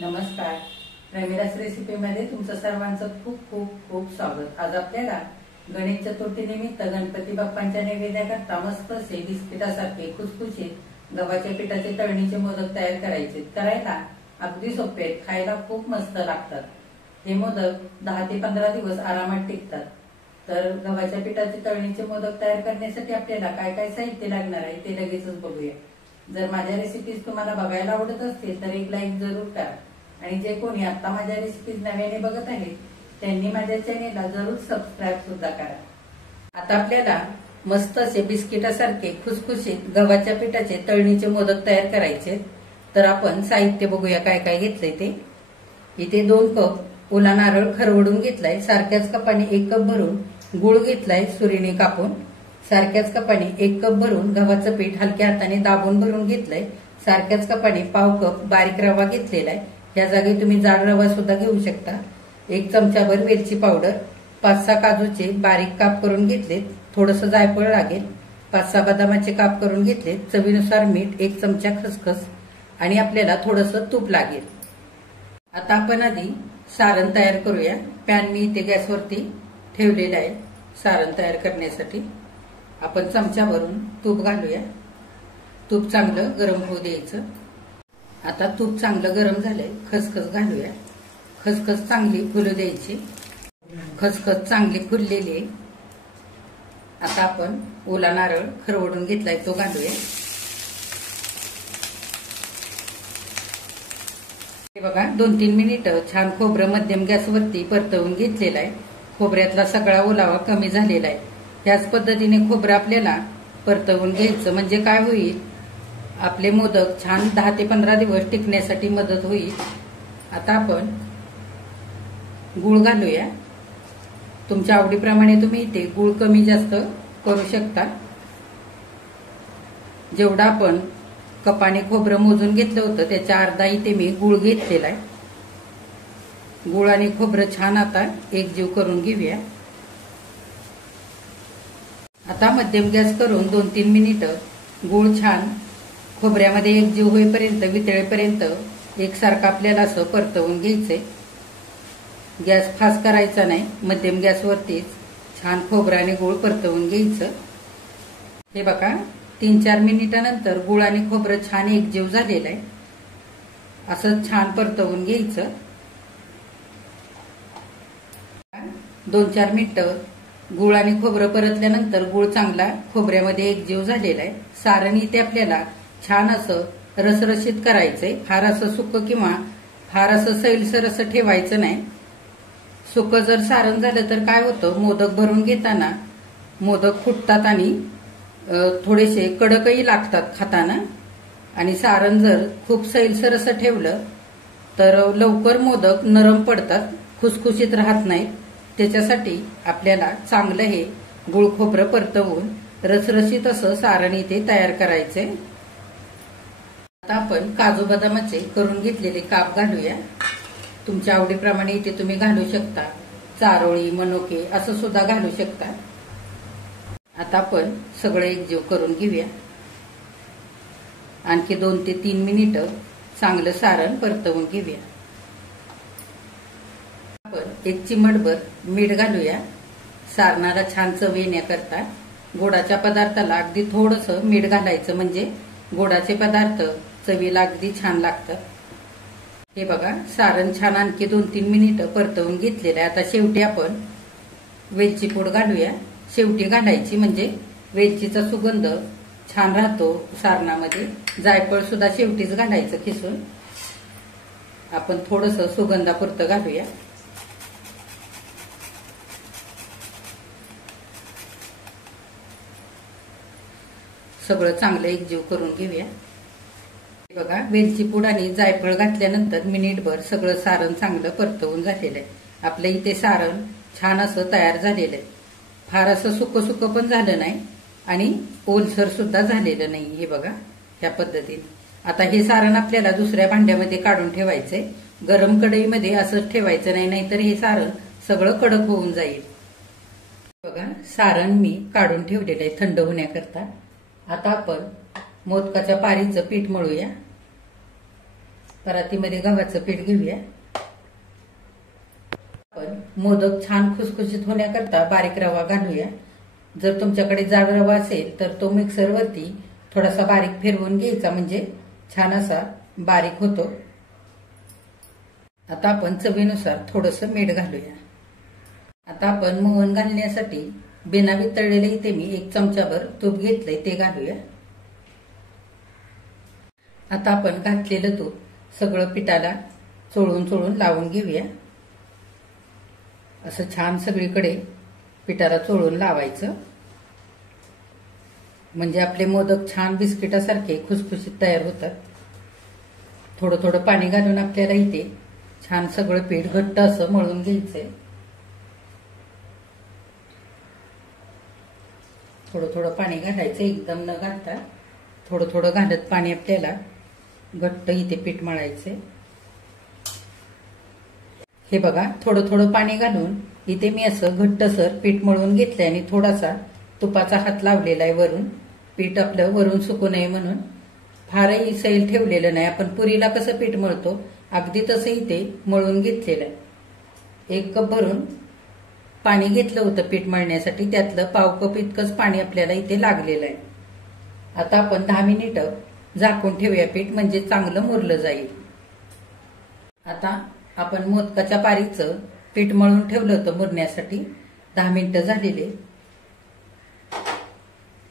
नमस्कार. रमिरास रेसिपीमध्ये तुमचं सर्वांचं खूप खूप खूप स्वागत. आज आपल्याला गणेश चतुर्थीनिमित्त गणपती बाप्पांच्या नैवेद्याकरता मस्त असे बिस्किटासारखे खुसखुशीत गव्हाच्या पिठाचे तळणीचे मोदक तयार करायचे. करायला अगदी सोपे आहेत, खायला खूप मस्त लागतात. हे मोदक 10 ते 15 दिवस आरामात टिकतात. तर गव्हाच्या पिठाचे तळणीचे मोदक तयार करण्यासाठी आपल्याला काय काय साहित्य लागणार आहे ते लगेचच बघूया. जर माझ्या रेसिपीज तुम्हाला बघायला आवडत असतील तर एक लाईक जरूर करा. आणि जे कोणी आता माझ्या रेसिपीज नव्याने बघत आहेत त्यांनी माझ्या चॅनेलला जरूर सबस्क्राईब सुद्धा करा. आता आपल्याला मस्त असे बिस्किटासारखे खुसखुशीत गव्हाच्या पिठाचे तळणीचे मोदक तयार करायचे. तर आपण साहित्य बघूया काय काय घेतलंय ते. इथे 2 कप ओला नारळ खरवडून घेतलाय. सारख्याच कपाने 1 कप भरून गुळ घेतलाय सुरीने कापून. सारख्याच कपाने 1 कप भरून गव्हाचं पीठ हलक्या हाताने दाबून भरून घेतलंय. सारख्याच कपाने पाव कप बारीक रवा घेतलेला आहे. या जागी तुम्ही जाड रवा सुद्धा घेऊ शकता. 1 चमचाभर वेलची पावडर, 5-6 काजूचे बारीक काप करून घेतलेत. थोडंसं जायफळ लागेल. 5-6 बदामाचे काप करून घेतलेत. चवीनुसार मीठ, 1 चमचा खसखस आणि आपल्याला थोडंसं तूप लागेल. आता आपण आधी सारण तयार करूया. पॅन मी इथे गॅसवरती ठेवलेला आहे सारण तयार करण्यासाठी. आपण चमच्यावरून तूप घालूया. तूप चांगलं गरम होऊ द्यायचं. आता तूप चांगलं गरम झालंय. खसखस घालूया. खसखस चांगली फुलू द्यायची. खसखस चांगली फुललेली आहे. आता आपण ओला नारळ खरवडून घेतलाय तो घालूया. हे बघा 2-3 मिनिटं छान खोबरं मध्यम गॅसवरती परतवून घेतलेलं आहे. खोबऱ्यातला सगळा ओलावा कमी झालेला आहे. त्याच पद्धतीने खोबरं आपल्याला परतवून घ्यायचं म्हणजे काय होईल, आपले मोदक छान 10 ते 15 दिवस टिकण्यासाठी मदत होईल. आता आपण गुळ घालूया. तुमच्या आवडीप्रमाणे तुम्ही इथे गुळ कमी जास्त करू शकता. जेवढा आपण कपाने खोबरं मोजून घेतलं होतं त्याच्या अर्धा इथे मी गुळ घेतलेला आहे. गुळ आणि खोबरं छान आता एकजीव करून घेऊया. आता मध्यम गॅस करून 2-3 मिनिटं गुळ छान खोबऱ्यामध्ये एकजीव होईपर्यंत, वितळेपर्यंत एकसारखं आपल्याला असं परतवून घ्यायचंय. गॅस फास्ट करायचा नाही, मध्यम गॅसवरतीच छान खोबरं आणि गुळ परतवून घ्यायचं. हे बघा 3-4 मिनिटानंतर गुळ आणि खोबरं छान एकजीव झालेलं आहे. असं छान परतवून घ्यायचं. 2-4 मिनिटं गुळ आणि खोबरं परतल्यानंतर गुळ चांगला खोबऱ्यामध्ये एकजीव झालेला आहे. सारण इथे आपल्याला छान असं रसरशीत करायचंय. फार असं सुकं किंवा फार असं सैलसर असं ठेवायचं नाही. सुकं जर सारण झालं तर काय होतं, मोदक भरून घेताना मोदक फुटतात आणि थोडेसे कडकही लागतात खाताना. आणि सारण जर खूप सैलसर असं ठेवलं तर लवकर मोदक नरम पडतात, खुसखुशीत राहत नाहीत. त्याच्यासाठी आपल्याला चांगलं हे गुळ खोबरं परतवून रसरशीत असं सारण इथे तयार करायचंय. आता आपण काजू बदामाचे करून घेतलेले काप घालूया. तुमच्या आवडीप्रमाणे इथे तुम्ही घालू शकता. चारोळी, मनुके असं सुद्धा घालू शकता. आता आपण सगळं एकजीव करून घेऊया. आणखी 2 ते 3 मिनिटं चांगलं सारण परतवून घेऊया. आपण 1 चिमटभर मीठ घालूया. सारणाला छान चव येण्याकरता गोडाच्या पदार्थाला अगदी थोडंसं मीठ घालायचं म्हणजे गोडाचे पदार्थ चवीला अगदी छान लागतात. हे बघा सारण छान आणखी 2-3 मिनिटं परतवून घेतलेलं आहे. आता शेवटी आपण वेलची पूड घालूया. शेवटी घालायची म्हणजे वेलचीचा सुगंध छान राहतो सारणामध्ये. जायफळ सुद्धा शेवटीच घालायचं किसून. आपण थोडंसं सुगंधापुरतं घालूया. सगळं चांगलं एकजीव करून घेऊया. बघा वेलची पूड आणि जायफळ घातल्यानंतर मिनिटभर सगळं सारण चांगलं परतवून झालेलं आहे. आपलं इथे सारण छान असं तयार झालेलं आहे. फार असं सुकं सुकं पण झालं नाही आणि ओलसर सुद्धा झालेलं नाही. हे बघा ह्या पद्धतीने. आता हे सारण आपल्याला दुसऱ्या भांड्यामध्ये काढून ठेवायचंय. गरम कढईमध्ये असंच ठेवायचं नाही, नाहीतर हे सारण सगळं कडक होऊन जाईल. बघा सारण मी काढून ठेवलेलं आहे थंड होण्याकरता. आता आपण मोदकाच्या पारीचं पीठ मळूया. परातीमध्ये गव्हाचं पीठ घेऊया. आपण मोदक छान खुसखुशीत होण्याकरता बारीक रवा घालूया. जर तुमच्याकडे जाड रवा असेल तर तो मिक्सरवरती थोडासा बारीक फिरवून घ्यायचा, म्हणजे छान असा बारीक होतो. आता आपण चवीनुसार थोडंसं मीठ घालूया. आता आपण मोहन घालण्यासाठी बिना वितळलेले इथे मी 1 चमचाभर तूप घेतलंय, ते घालूया. आता आपण घातलेलं तूप सगळं पिठाला चोळून चोळून लावून घेऊया. असं छान सगळीकडे पिठाला चोळून लावायचं, म्हणजे आपले मोदक छान बिस्किटासारखे खुसखुशीत तयार होतात. थोडं थोडं पाणी घालून आपल्याला इथे छान सगळं पीठ घट्ट असं मळून घ्यायचंय. थोडं थोडं पाणी घालायचं, एकदम न घालता थोडं थोडं घालत पाणी आपल्याला घट्ट इथे पीठ मळायचंय. हे बघा, थोडं थोडं पाणी घालून इथे मी असं घट्टसर पीठ मळून घेतलंय आणि थोडासा तुपाचा हात लावलेला आहे वरून. पीठ आपलं वरून सुकू नये म्हणून फारही सैल ठेवलेलं नाही. आपण पुरीला कसं पीठ मळतो अगदी तसं इथे मळून घेतलेलं आहे. 1 कप भरून पाणी घेतलं होतं पीठ मळण्यासाठी, त्यातलं पाव कप इतकंच पाणी आपल्याला इथे लागलेलं आहे. आता आपण 10 मिनिटं झाकून ठेवूया पीठ, म्हणजे चांगलं मुरलं जाईल. आता आपण मोदकाच्या पारीचं पीठ मळून ठेवलं होतं मुरण्यासाठी. 10 मिनिटं झालेले.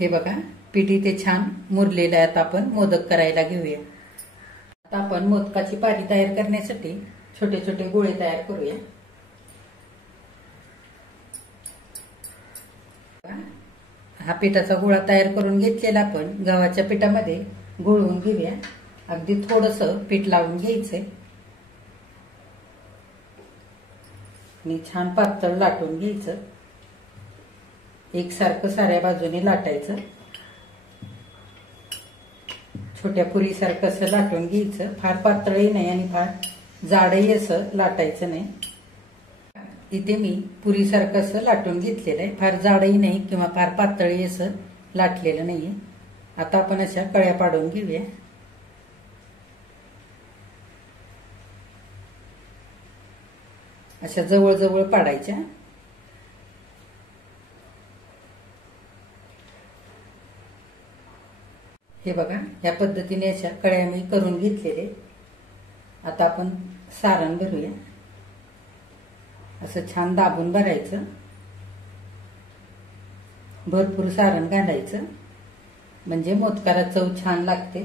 हे बघा, पीठ इथे छान मुरलेलं आहे. आता आपण मोदक करायला घेऊया. आता आपण मोदकाची पारी तयार करण्यासाठी छोटे छोटे गोळे तयार करूया. हा पिठाचा गोळा तयार करून घेतलेला आपण गव्हाच्या पिठामध्ये घोळवून घेऊया. अगदी थोडंसं पीठ लावून घ्यायचंय आणि छान पातळ लाटून घ्यायचं. एकसारखं साऱ्या बाजूने लाटायचं. छोट्या पुरीसारखं असं लाटून घ्यायचं. फार पातळही नाही आणि फार जाडही असं लाटायचं नाही. इथे मी पुरीसारखं असं लाटून घेतलेलं आहे. फार जाडही नाही किंवा फार पातळही असं लाटलेलं नाहीये. आता आपण अशा कळ्या पाडून घेऊया. अशा जवळ पाडायच्या. हे बघा, या पद्धतीने अशा कळ्या मी करून घेतलेले. आता आपण सारण भरूया. असं छान दाबून भरायचं. भरपूर सारण घालायचं, म्हणजे मोदकाला चव छान लागते.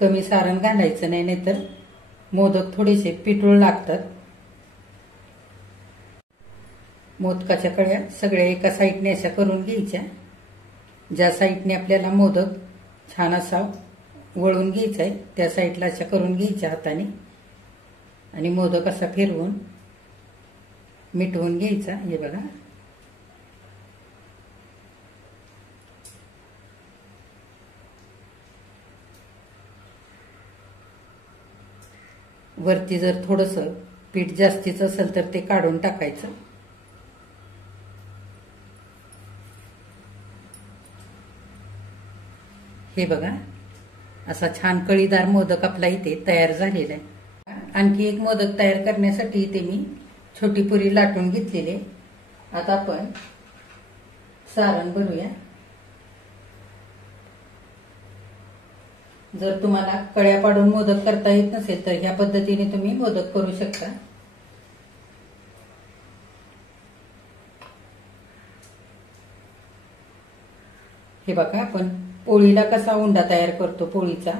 कमी सारण घालायचं नाही, नाहीतर मोदक थोडेसे पिठूळ लागतात. मोदकाच्या कळ्या सगळ्या एका साईडने अशा करून घ्यायच्या. ज्या साईडने आपल्याला मोदक छान असा वळून घ्यायचा आहे त्या साईडला अशा करून घ्यायच्या हाताने आणि मोदक असा फिरवून मिटवून घ्यायचा. हे बघा, वरती जर थोडंसं पीठ जास्तीचं असेल तर ते काढून टाकायचं. हे बघा, असा छान कळीदार मोदक आपला इथे तयार झालेला आहे. आणखी एक मोदक तयार करण्यासाठी इथे मी छोटी पुरी लाटून घेतलेली. आता आपण सारण भरूया. जर तुम्हाला कळ्या पाडून मोदक करता येत नसेल तर ह्या पद्धतीने तुम्ही मोदक करू शकता. हे बघा, आपण पोळीला कसा उंडा तयार करतो पोळीचा,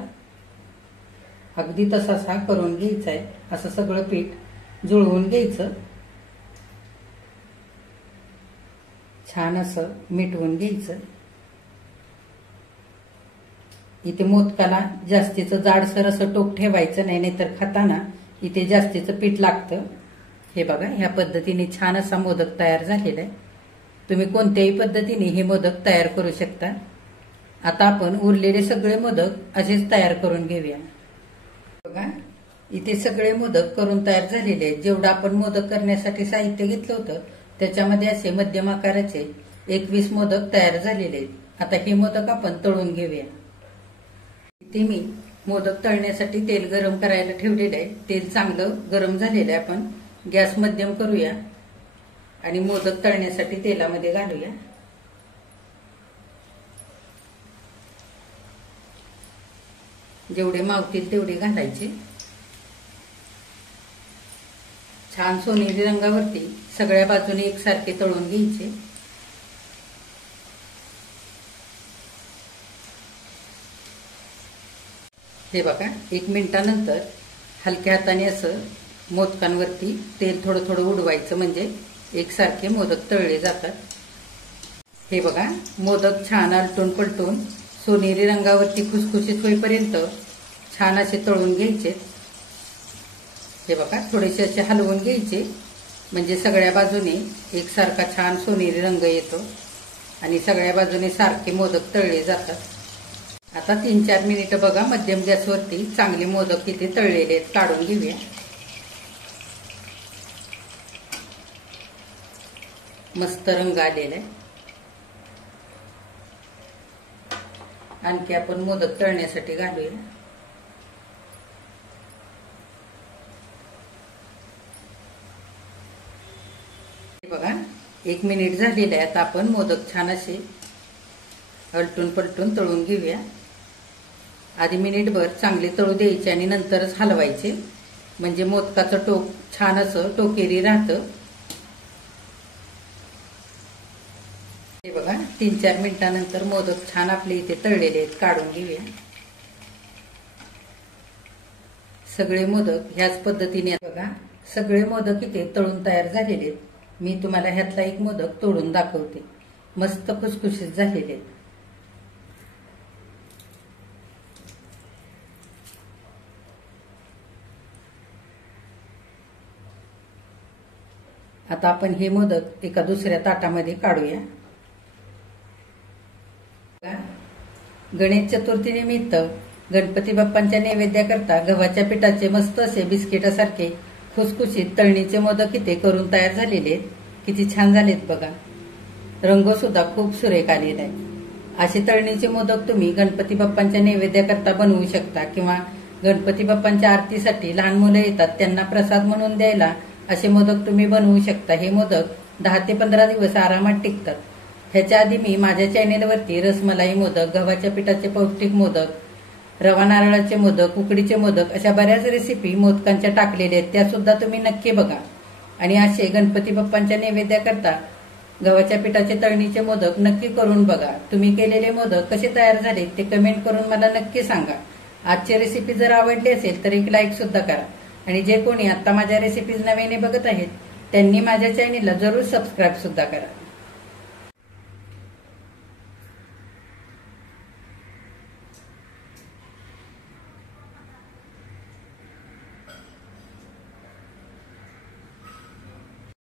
अगदी तसाच हा करून घ्यायचा आहे. असं सगळं पीठ जुळवून घ्यायचं. छान असं मिटवून घ्यायचं. इथे मोदकाला जास्तीचं जाडसर असं टोक ठेवायचं नाही, नाहीतर खाताना इथे जास्तीचं पीठ लागतं. हे बघा, ह्या पद्धतीने छान असा मोदक तयार झालेला आहे. तुम्ही कोणत्याही पद्धतीने हे मोदक तयार करू शकता. आता आपण उरलेले सगळे मोदक असेच तयार करून घेऊया. बघा, इथे सगळे मोदक करून तयार झालेले आहेत. जेवढं आपण मोदक करण्यासाठी साहित्य घेतलं होतं त्याच्यामध्ये असे मध्यम आकाराचे 21 मोदक तयार झालेले आहेत. आता हे मोदक आपण तळून घेऊया. इथे मी मोदक तळण्यासाठी तेल गरम करायला ठेवलेलं आहे. तेल चांगलं गरम झालेलं आहे. आपण गॅस मध्यम करूया आणि मोदक तळण्यासाठी तेलामध्ये घालूया. जेवढे मावतील तेवढे घालायचे. छान सोनेरी रंगावरती सगळ्या बाजूने एकसारखे तळून घ्यायचे. हे बघा, 1 मिनिटानंतर हलक्या हाताने असं मोदकांवरती तेल थोडं थोडं उडवायचं, म्हणजे एकसारखे मोदक तळले जातात. हे बघा, मोदक छान आलटून पलटून सोनेरी रंगावरती खुसखुशीत होईपर्यंत छान असे तळून घ्यायचे. हे बघा, थोडेसे असे हलवून घ्यायचे, म्हणजे सगळ्या बाजूने एकसारखा छान सोनेरी रंग येतो आणि सगळ्या बाजूने सारखे मोदक तळले जातात. आता 3-4 मिनिटं बघा, मध्यम गॅसवरती चांगले मोदक इथे तळलेले आहेत. काढून घेऊया. मस्त रंग आलेला आहे. आणखी आपण मोदक तळण्यासाठी घालूया. बघा, 1 मिनिट झालेलं आहे. आता आपण मोदक छान असे अलटून पलटून तळून घेऊया. आधी मिनिटभर चांगले तळू द्यायचे आणि नंतरच हलवायचे, म्हणजे मोदकाचं टोक छान असं टोकेरी राहतं. हे बघा, 3-4 मिनिटानंतर मोदक छान आपले इथे तळलेले आहेत. काढून घेऊया. सगळे मोदक ह्याच पद्धतीने बघा, सगळे मोदक इथे तळून तयार झालेले आहेत. मी तुम्हाला ह्यातला एक मोदक तोडून दाखवते. मस्त खुसखुशीत झालेले आहेत. आता आपण हे मोदक एका दुसऱ्या ताटामध्ये काढूया. गणेश चतुर्थीनिमित्त गणपती बाप्पांच्या नैवेद्याकरता गव्हाच्या पिठाचे मस्त असे बिस्किटासारखे खुसखुशीत तळणीचे मोदक इथे करून तयार झालेले आहेत. किती छान झालेत बघा. रंग सुद्धा खूप सुरेख आलेला आहे. असे तळणीचे मोदक तुम्ही गणपती बाप्पांच्या नैवेद्याकरता बनवू शकता, किंवा गणपती बाप्पांच्या आरतीसाठी लहान मुलं येतात त्यांना प्रसाद म्हणून द्यायला असे मोदक तुम्ही बनवू शकता. हे मोदक 10 ते 15 दिवस आरामात टिकतात. ह्याच्या आधी मी माझ्या चॅनेलवरती रसमलाई मोदक, गव्हाच्या पिठाचे पौष्टिक मोदक, रवा नारळाचे मोदक, उकडीचे मोदक अशा बऱ्याच रेसिपी मोदकांच्या टाकलेल्या आहेत. त्या सुद्धा तुम्ही नक्की बघा. आणि असे गणपती बाप्पांच्या नैवेद्याकरता गव्हाच्या पिठाचे तळणीचे मोदक नक्की करून बघा. तुम्ही केलेले मोदक कसे तयार झाले ते कमेंट करून मला नक्की सांगा. आजची रेसिपी जर आवडली असेल तर एक लाईक सुद्धा करा. आणि जे कोणी आता माझ्या रेसिपीज नव्याने बघत आहेत त्यांनी माझ्या चॅनेलला जरूर सबस्क्राईब सुद्धा करा.